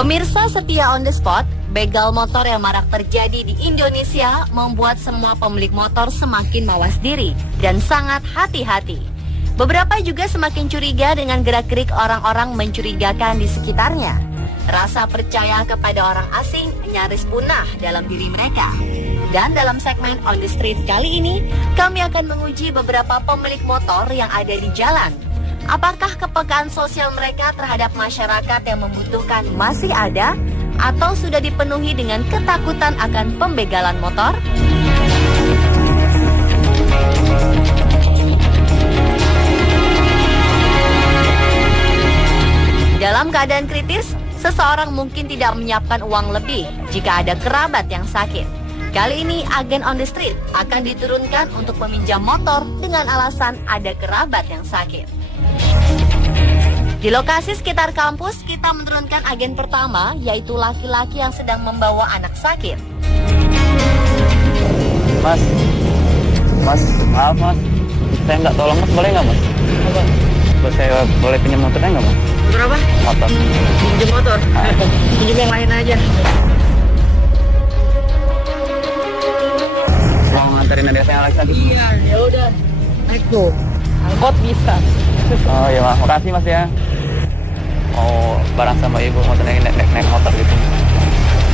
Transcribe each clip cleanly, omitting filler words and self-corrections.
Pemirsa setia on the spot, begal motor yang marak terjadi di Indonesia membuat semua pemilik motor semakin mawas diri dan sangat hati-hati. Beberapa juga semakin curiga dengan gerak-gerik orang-orang mencurigakan di sekitarnya. Rasa percaya kepada orang asing nyaris punah dalam diri mereka. Dan dalam segmen On the Street kali ini, kami akan menguji beberapa pemilik motor yang ada di jalan. Apakah kepekaan sosial mereka terhadap masyarakat yang membutuhkan masih ada, atau sudah dipenuhi dengan ketakutan akan pembegalan motor? Dalam keadaan kritis, seseorang mungkin tidak menyiapkan uang lebih jika ada kerabat yang sakit. Kali ini agen On the Street akan diturunkan untuk meminjam motor dengan alasan ada kerabat yang sakit. Di lokasi sekitar kampus, kita menurunkan agen pertama, yaitu laki-laki yang sedang membawa anak sakit. Mas, maaf mas, saya nggak tolong mas, boleh nggak mas? Apa? Saya boleh pinjam motornya nggak mas? Motor apa? Motor. Pinjam motor? Pinjam yang lain aja. Mau nganterin adik saya lagi? Iya, ya udah. Naik tuh, angkot bisa. Oh iya mas, makasih mas ya. Mau barang sama ibu, mau naik motor gitu.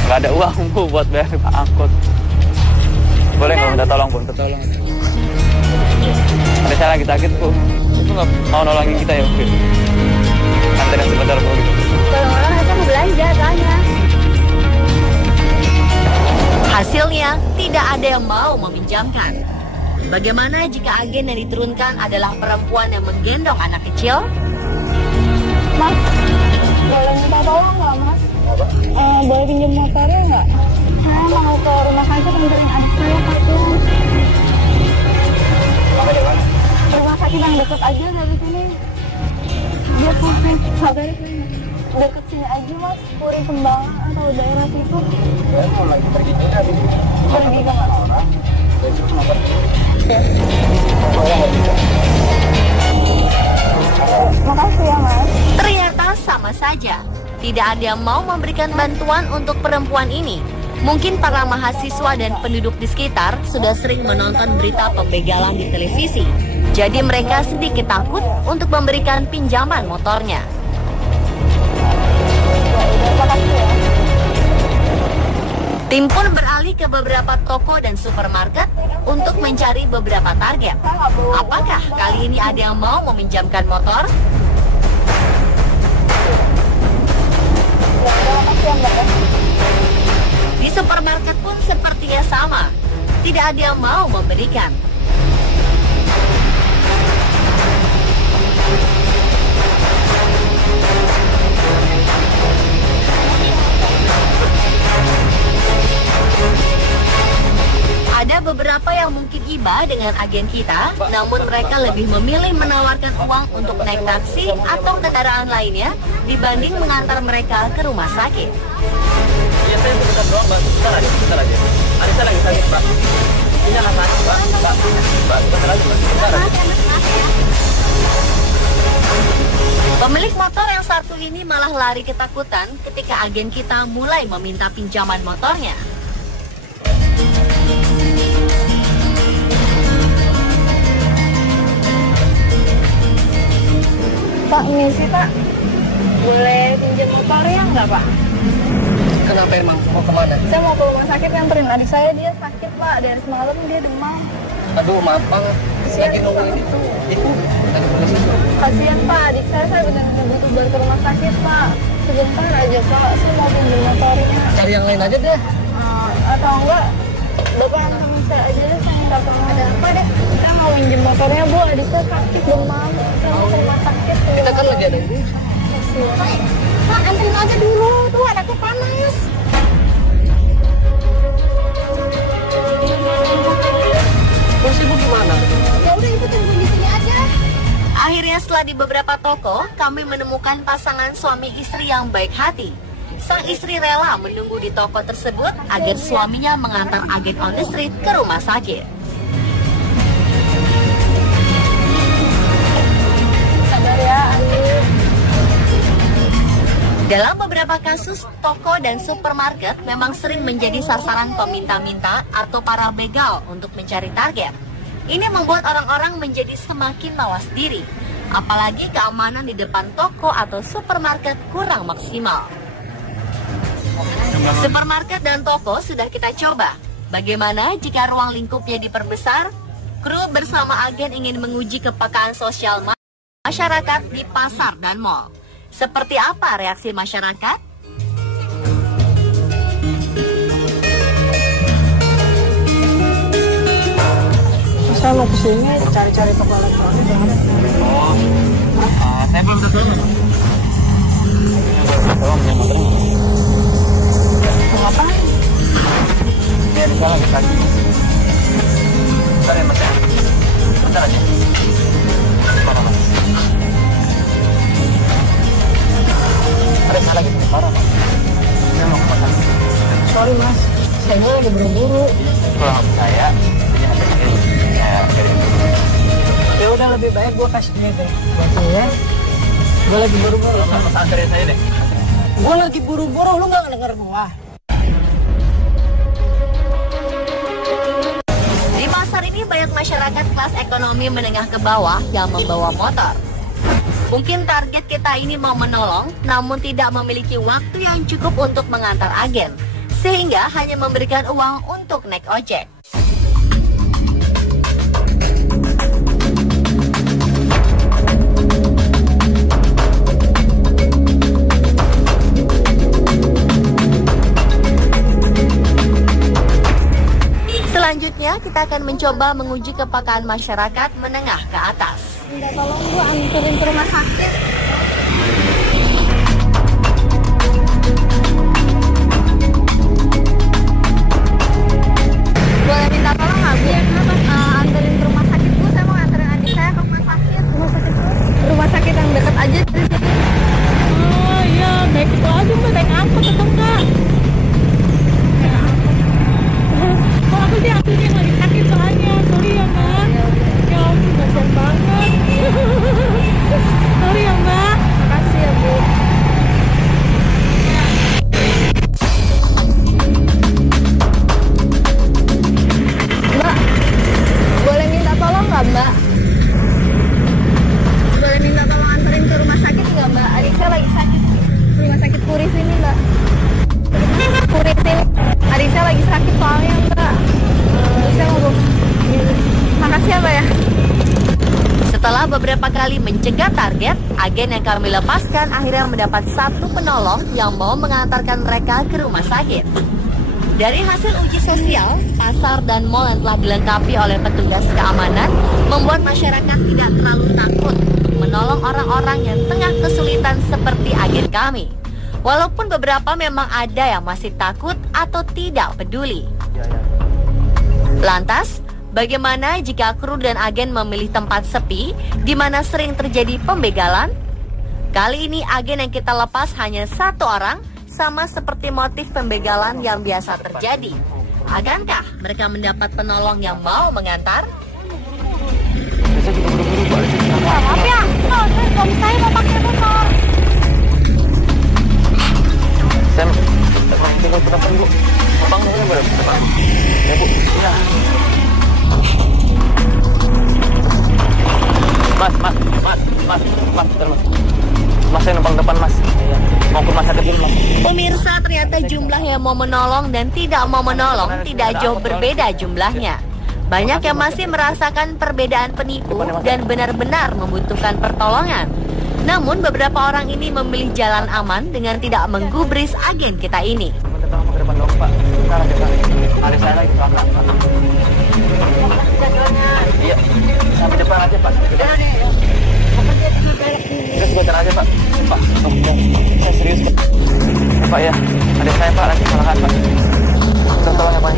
Nggak ada uang bu buat bayar angkot. Boleh nggak minta tolong bu, minta tolong. Ada saya lagi sakit bu, itu nggak mau nolongin kita ya bu. Anterin sebentar bu. Kalau orang itu mau belanja tanya. Hasilnya, tidak ada yang mau meminjamkan. Bagaimana jika agen yang diturunkan adalah perempuan yang menggendong anak kecil? Mas, boleh minta tolong nggak mas? Boleh pinjam motornya nggak? Saya mau ke rumah sakit nganterin adik saya kasihan. Rumah sakit yang deket aja dari sini. Dia pusing, sabar deket sini aja mas, Puri Kembangan atau daerah situ. Lagi pergi juga nih. Pergi ke mana? Makasih ya mas. Ternyata sama saja. Tidak ada yang mau memberikan bantuan untuk perempuan ini. Mungkin para mahasiswa dan penduduk di sekitar sudah sering menonton berita pembegalan di televisi. Jadi mereka sedikit takut untuk memberikan pinjaman motornya. Makasih ya. Tim pun beralih ke beberapa toko dan supermarket untuk mencari beberapa target. Apakah kali ini ada yang mau meminjamkan motor? Di supermarket pun sepertinya sama. Tidak ada yang mau memberikan. Ada beberapa yang mungkin iba dengan agen kita, namun mereka lebih memilih menawarkan uang untuk naik taksi atau kendaraan lainnya dibanding mengantar mereka ke rumah sakit. Iya saya sebentar doang mbak, sebentar aja. Ada saya lagi sakit mbak. Ini anak sakit mbak, sebentar aja mbak, sebentar aja. Pemilik motor yang satu ini malah lari ketakutan ketika agen kita mulai meminta pinjaman motornya. Pak, ini sih pak, boleh pinjam motornya nggak pak? Kenapa emang? Mau kemana? Saya mau ke rumah sakit nganterin adik saya, dia sakit pak, dari semalam dia demam. Aduh maaf banget. Lagi nungguin itu. Tadi polisi itu. Kasihan pak, adik saya benar-benar butuh bantu ke rumah sakit pak. Sebentar aja pak, saya mau pinjam motornya. Cari yang lain aja deh. Atau enggak, bapak anterin saya aja deh, saya minta tolong. Ada apa deh? Saya mau pinjam motornya bu, adik saya sakit demam. Saya mau ke rumah sakit. Kita kan lagi ada ini. Kasihan. Pak, anterin aja dulu, tuh anaknya panas. Terus ibu gimana? Ya udah ibu tunggu di sini aja. Akhirnya setelah di beberapa toko, kami menemukan pasangan suami istri yang baik hati. Sang istri rela menunggu di toko tersebut agar suaminya mengantar agen On the Street ke rumah sakit. Sabar ya, Andi. Dalam beberapa kasus, toko dan supermarket memang sering menjadi sasaran peminta-minta atau para begal untuk mencari target. Ini membuat orang-orang menjadi semakin mawas diri, apalagi keamanan di depan toko atau supermarket kurang maksimal. Supermarket dan toko sudah kita coba. Bagaimana jika ruang lingkupnya diperbesar? Kru bersama agen ingin menguji kepekaan sosial masyarakat di pasar dan mal. Seperti apa reaksi masyarakat? Saya mau kesini cari-cari toko elektronik jangan. Saya belum tahu. Tolong punya motor. Mau ngapain? Ya di sana di kaki. Bentar ya mas ya. Bentar aja. Parah mas. Ada salah gitu parah mas. Saya mau ke pasar. Sorry mas, saya lagi buru-buru. Pulang saya. Ya udah lebih baik gua kasih duit deh. Buat ya. Gua lagi buru-buru. Mas anterin saya deh. Gua lagi buru-buru, lu nggak denger gua. Di pasar ini banyak masyarakat kelas ekonomi menengah ke bawah yang membawa motor. Mungkin target kita ini mau menolong, namun tidak memiliki waktu yang cukup untuk mengantar agen, sehingga hanya memberikan uang untuk naik ojek. Selanjutnya, kita akan mencoba menguji kepekaan masyarakat menengah ke atas. Minta tolong gua anterin ke rumah sakit. Boleh minta tolong nggak Bu? Anterin ke rumah sakit Bu, saya mau anterin adik saya ke rumah sakit. Rumah sakit Bu? Rumah sakit yang dekat aja dari sini. Oh iya, naik itu aja mbak, naik angkot atau enggak? Kalau aku sih yang lagi sakit soalnya, sorry ya mbak. Ya ampun, kasihan banget. Sorry ya mbak. Makasih ya Bu. Mbak, boleh minta tolong nggak Mbak? Boleh minta tolong anterin ke rumah sakit nggak Mbak? Adik saya lagi sakit. Rumah sakit Kuris ini Mbak. Kuris ini. Adik saya lagi sakit soalnya Mbak. Saya mau. Makasih ya Mbak ya. Setelah beberapa kali mencegat target, agen yang kami lepaskan akhirnya mendapat satu penolong yang mau mengantarkan mereka ke rumah sakit. Dari hasil uji sosial, pasar dan mal yang telah dilengkapi oleh petugas keamanan membuat masyarakat tidak terlalu takut untuk menolong orang-orang yang tengah kesulitan seperti agen kami. Walaupun beberapa memang ada yang masih takut atau tidak peduli. Lantas, bagaimana jika kru dan agen memilih tempat sepi di mana sering terjadi pembegalan? Kali ini agen yang kita lepas hanya satu orang, sama seperti motif pembegalan yang biasa terjadi. Akankah mereka mendapat penolong yang mau mengantar? Maaf ya, suami saya mau pakai motor. Saya tinggal ke depan bu. Bang ini berapa depan? Ya bu. Ya. Mas, bentar, mas. Mas, saya numpang depan mas. Mau ke rumah sakit dulu mas. Pemirsa, ternyata jumlah yang mau menolong dan tidak mau menolong tidak jauh berbeda jumlahnya. Banyak yang masih merasakan perbedaan penipu dan benar-benar membutuhkan pertolongan. Namun beberapa orang ini memilih jalan aman dengan tidak menggubris agen kita ini. Kita mau ke depan dong pak. Bentar aja pak. Mari saya lagi pelan-pelan pak. Iya. Sampai depan aja pak. Terus gue aja pak. Pak, saya serius pak. Ya, pak ya. Ada saya pak lagi kecelakaan pak. Tolong ya pak.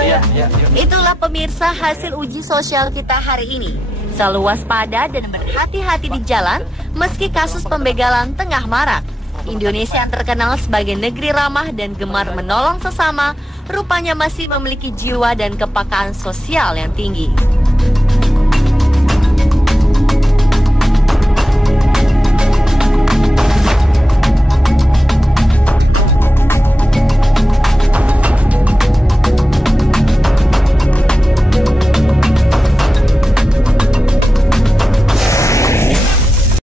Iya. Itulah pemirsa hasil uji sosial kita hari ini. Selalu waspada dan berhati-hati di jalan meski kasus pembegalan tengah marak. Indonesia yang terkenal sebagai negeri ramah dan gemar menolong sesama, rupanya masih memiliki jiwa dan kepekaan sosial yang tinggi.